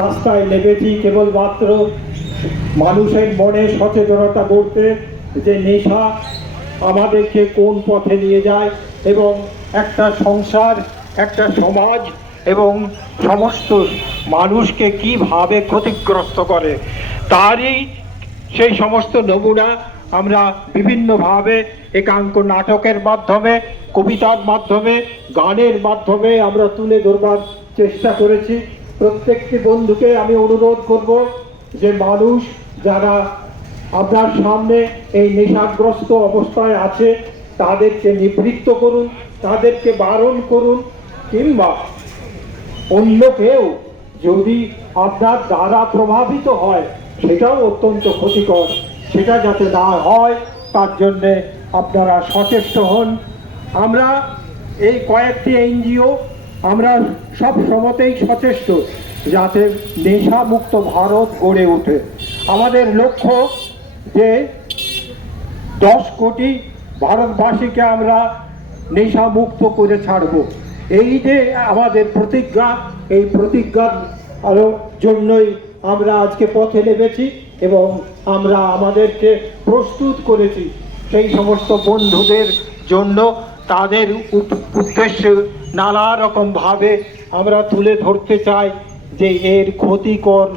রাস্তায় নেমেছি কেবলমাত্র মানুষের মনে সচেতনতা করতে, যে নেশা আমাদেরকে কোন পথে নিয়ে যায় এবং একটা সংসার, একটা সমাজ এবং সমস্ত মানুষকে কিভাবে ক্ষতিগ্রস্ত করে, তারই সেই সমস্ত নমুনা আমরা বিভিন্নভাবে একাঙ্ক নাটকের মাধ্যমে, কবিতার মাধ্যমে, গানের মাধ্যমে আমরা তুলে ধরবার চেষ্টা করেছি। প্রত্যেকটি বন্ধুকে আমি অনুরোধ করব যে মানুষ যারা আপনার সামনে এই নেশাগ্রস্ত অবস্থায় আছে তাদেরকে নিবৃত্ত করুন, তাদেরকে বারণ করুন, কিংবা অন্য কেউ যদি আপনার দ্বারা প্রভাবিত হয় সেটাও অত্যন্ত ক্ষতিকর, সেটা যাতে না হয় তার জন্যে আপনারা সচেষ্ট হন। আমরা এই কয়েকটি এনজিও আমরা সব সময়তেই সচেষ্ট যাতে নেশামুক্ত ভারত গড়ে ওঠে। আমাদের লক্ষ্য যে 10 কোটি ভারতবাসীকে আমরা নেশামুক্ত করে ছাড়ব। এই যে আমাদের প্রতিজ্ঞা, এই প্রতিজ্ঞার জন্যই আমরা আজকে পথে নেমেছি এবং আমরা আমাদেরকে প্রস্তুত করেছি সেই সমস্ত বন্ধুদের জন্য। তাদের উদ্দেশ্যে নানা রকমভাবে আমরা তুলে ধরতে চাই যে এর ক্ষতিকর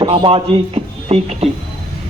সামাজিক দিকটি।